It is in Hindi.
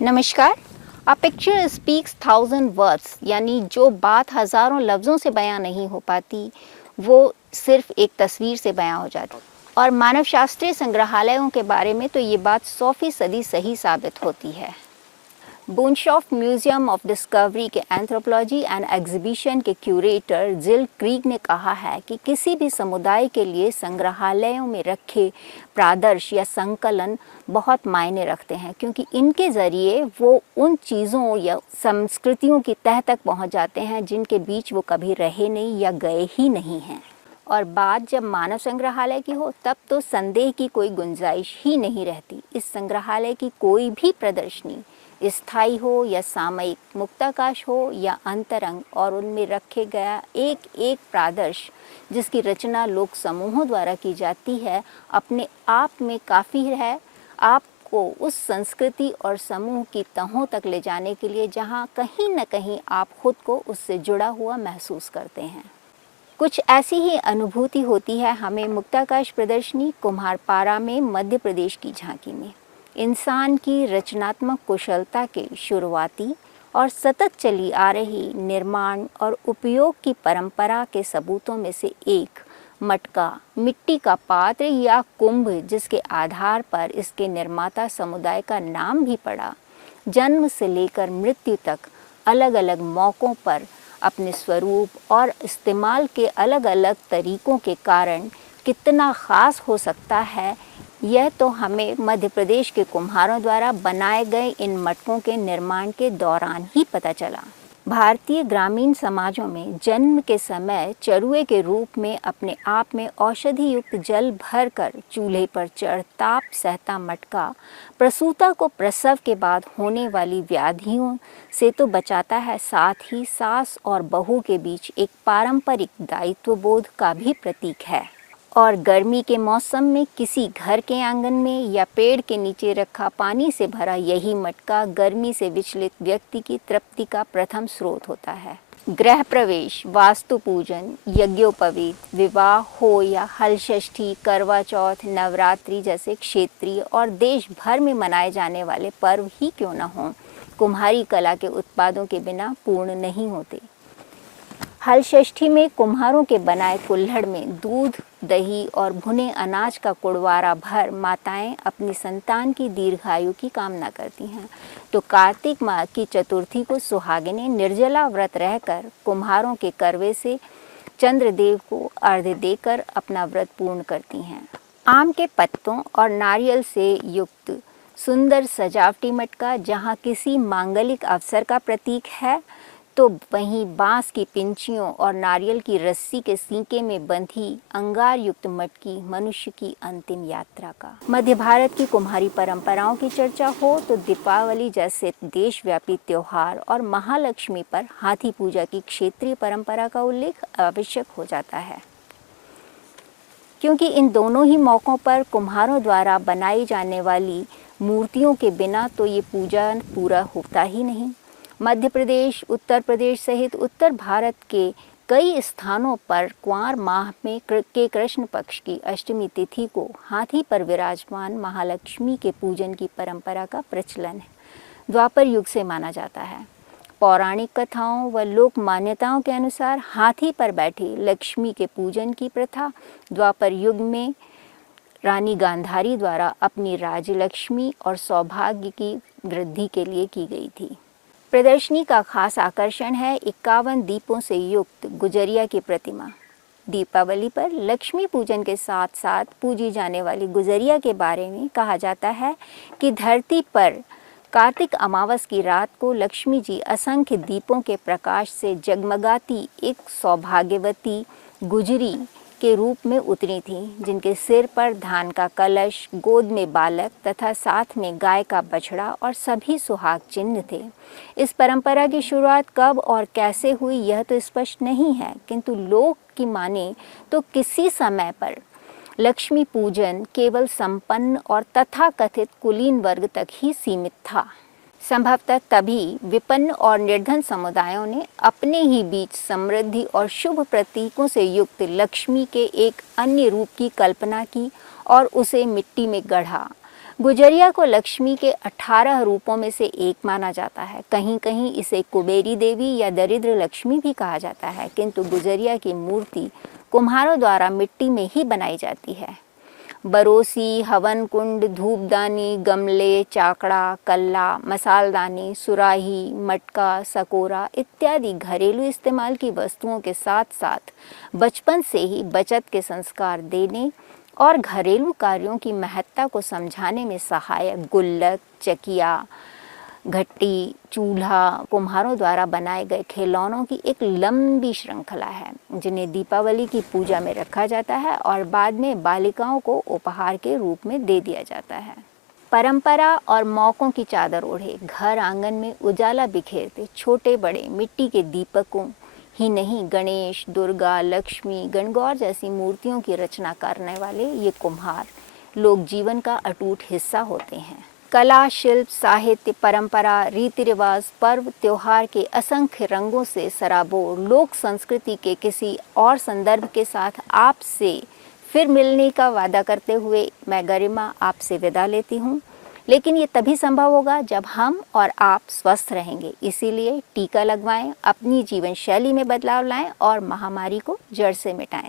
नमस्कार। A picture speaks thousand words, यानी जो बात हज़ारों लफ्ज़ों से बयां नहीं हो पाती वो सिर्फ एक तस्वीर से बयां हो जाती। और मानव शास्त्रीय संग्रहालयों के बारे में तो ये बात 100% सही साबित होती है। बुनशॉफ म्यूजियम ऑफ डिस्कवरी के एंथ्रोपोलॉजी एंड एग्जीबिशन के क्यूरेटर जिल क्रीग ने कहा है कि किसी भी समुदाय के लिए संग्रहालयों में रखे प्रादर्श या संकलन बहुत मायने रखते हैं, क्योंकि इनके ज़रिए वो उन चीज़ों या संस्कृतियों की तह तक पहुंच जाते हैं जिनके बीच वो कभी रहे नहीं या गए ही नहीं हैं। और बात जब मानव संग्रहालय की हो तब तो संदेह की कोई गुंजाइश ही नहीं रहती। इस संग्रहालय की कोई भी प्रदर्शनी स्थायी हो या सामयिक, मुक्ताकाश हो या अंतरंग, और उनमें रखे गया एक एक प्रादर्श जिसकी रचना लोक समूहों द्वारा की जाती है, अपने आप में काफ़ी है आपको उस संस्कृति और समूह की तहों तक ले जाने के लिए जहाँ कहीं न कहीं आप खुद को उससे जुड़ा हुआ महसूस करते हैं। कुछ ऐसी ही अनुभूति होती है हमें मुक्ताकाश प्रदर्शनी कुम्हारपारा में मध्य प्रदेश की झांकी में। इंसान की रचनात्मक कुशलता के शुरुआती और सतत चली आ रही निर्माण और उपयोग की परंपरा के सबूतों में से एक मटका, मिट्टी का पात्र या कुंभ, जिसके आधार पर इसके निर्माता समुदाय का नाम भी पड़ा, जन्म से लेकर मृत्यु तक अलग अलग मौक़ों पर अपने स्वरूप और इस्तेमाल के अलग अलग तरीक़ों के कारण कितना ख़ास हो सकता है, यह तो हमें मध्य प्रदेश के कुम्हारों द्वारा बनाए गए इन मटकों के निर्माण के दौरान ही पता चला। भारतीय ग्रामीण समाजों में जन्म के समय चरुए के रूप में अपने आप में औषधि युक्त जल भरकर चूल्हे पर चढ़ ताप सहता मटका प्रसूता को प्रसव के बाद होने वाली व्याधियों से तो बचाता है, साथ ही सास और बहू के बीच एक पारंपरिक दायित्वबोध का भी प्रतीक है। और गर्मी के मौसम में किसी घर के आंगन में या पेड़ के नीचे रखा पानी से भरा यही मटका गर्मी से विचलित व्यक्ति की तृप्ति का प्रथम स्रोत होता है। गृह प्रवेश, वास्तु पूजन, यज्ञोपवीत, विवाह हो या हल षष्ठी, करवा चौथ, नवरात्रि जैसे क्षेत्रीय और देश भर में मनाए जाने वाले पर्व ही क्यों न हों, कुम्हारी कला के उत्पादों के बिना पूर्ण नहीं होते। हल षष्ठी में कुम्हारों के बनाए कुल्हड़ में दूध, दही और भुने अनाज का कुड़वारा भर माताएं अपनी संतान की दीर्घायु की कामना करती हैं, तो कार्तिक माह की चतुर्थी को सुहागिनें निर्जला व्रत रहकर कुम्हारों के करवे से चंद्रदेव को अर्घ्य देकर अपना व्रत पूर्ण करती हैं। आम के पत्तों और नारियल से युक्त सुंदर सजावटी मटका जहाँ किसी मांगलिक अवसर का प्रतीक है, तो वहीं बांस की पिंचियों और नारियल की रस्सी के सींके में बंधी अंगार युक्त मटकी मनुष्य की अंतिम यात्रा का। मध्य भारत की कुम्हारी परंपराओं की चर्चा हो तो दीपावली जैसे देशव्यापी त्योहार और महालक्ष्मी पर हाथी पूजा की क्षेत्रीय परंपरा का उल्लेख आवश्यक हो जाता है, क्योंकि इन दोनों ही मौक़ों पर कुम्हारों द्वारा बनाई जाने वाली मूर्तियों के बिना तो ये पूजा पूरा होता ही नहीं। मध्य प्रदेश, उत्तर प्रदेश सहित उत्तर भारत के कई स्थानों पर कुंवार माह में के कृष्ण पक्ष की अष्टमी तिथि को हाथी पर विराजमान महालक्ष्मी के पूजन की परंपरा का प्रचलन द्वापर युग से माना जाता है। पौराणिक कथाओं व लोक मान्यताओं के अनुसार हाथी पर बैठी लक्ष्मी के पूजन की प्रथा द्वापर युग में रानी गांधारी द्वारा अपनी राजलक्ष्मी और सौभाग्य की वृद्धि के लिए की गई थी। प्रदर्शनी का खास आकर्षण है 51 दीपों से युक्त गुजरिया की प्रतिमा। दीपावली पर लक्ष्मी पूजन के साथ साथ पूजी जाने वाली गुजरिया के बारे में कहा जाता है कि धरती पर कार्तिक अमावस की रात को लक्ष्मी जी असंख्य दीपों के प्रकाश से जगमगाती एक सौभाग्यवती गुजरी के रूप में उतरी थी, जिनके सिर पर धान का कलश, गोद में बालक तथा साथ में गाय का बछड़ा और सभी सुहाग चिन्ह थे। इस परंपरा की शुरुआत कब और कैसे हुई यह तो स्पष्ट नहीं है, किंतु लोक की माने तो किसी समय पर लक्ष्मी पूजन केवल संपन्न और तथाकथित कुलीन वर्ग तक ही सीमित था। संभवतः तभी विपन्न और निर्धन समुदायों ने अपने ही बीच समृद्धि और शुभ प्रतीकों से युक्त लक्ष्मी के एक अन्य रूप की कल्पना की और उसे मिट्टी में गढ़ा। गुजरिया को लक्ष्मी के 18 रूपों में से एक माना जाता है। कहीं कहीं इसे कुबेरी देवी या दरिद्र लक्ष्मी भी कहा जाता है, किंतु गुजरिया की मूर्ति कुम्हारों द्वारा मिट्टी में ही बनाई जाती है। बरोसी, हवन कुंड, धूपदानी, गमले, चाकड़ा, कल्ला, मसालदानी, सुराही, मटका, सकोरा इत्यादि घरेलू इस्तेमाल की वस्तुओं के साथ साथ बचपन से ही बचत के संस्कार देने और घरेलू कार्यों की महत्ता को समझाने में सहायक गुल्लक, चकिया, घट्टी, चूल्हा कुम्हारों द्वारा बनाए गए खिलौनों की एक लंबी श्रृंखला है, जिन्हें दीपावली की पूजा में रखा जाता है और बाद में बालिकाओं को उपहार के रूप में दे दिया जाता है। परंपरा और मौकों की चादर ओढ़े घर आंगन में उजाला बिखेरते छोटे बड़े मिट्टी के दीपकों ही नहीं, गणेश, दुर्गा, लक्ष्मी, गणगौर जैसी मूर्तियों की रचना करने वाले ये कुम्हार लोक जीवन का अटूट हिस्सा होते हैं। कला, शिल्प, साहित्य, परंपरा, रीति रिवाज, पर्व, त्योहार के असंख्य रंगों से सराबोर लोक संस्कृति के किसी और संदर्भ के साथ आपसे फिर मिलने का वादा करते हुए मैं गरिमा आपसे विदा लेती हूँ। लेकिन ये तभी संभव होगा जब हम और आप स्वस्थ रहेंगे। इसीलिए टीका लगवाएं, अपनी जीवन शैली में बदलाव लाएं और महामारी को जड़ से मिटाएं।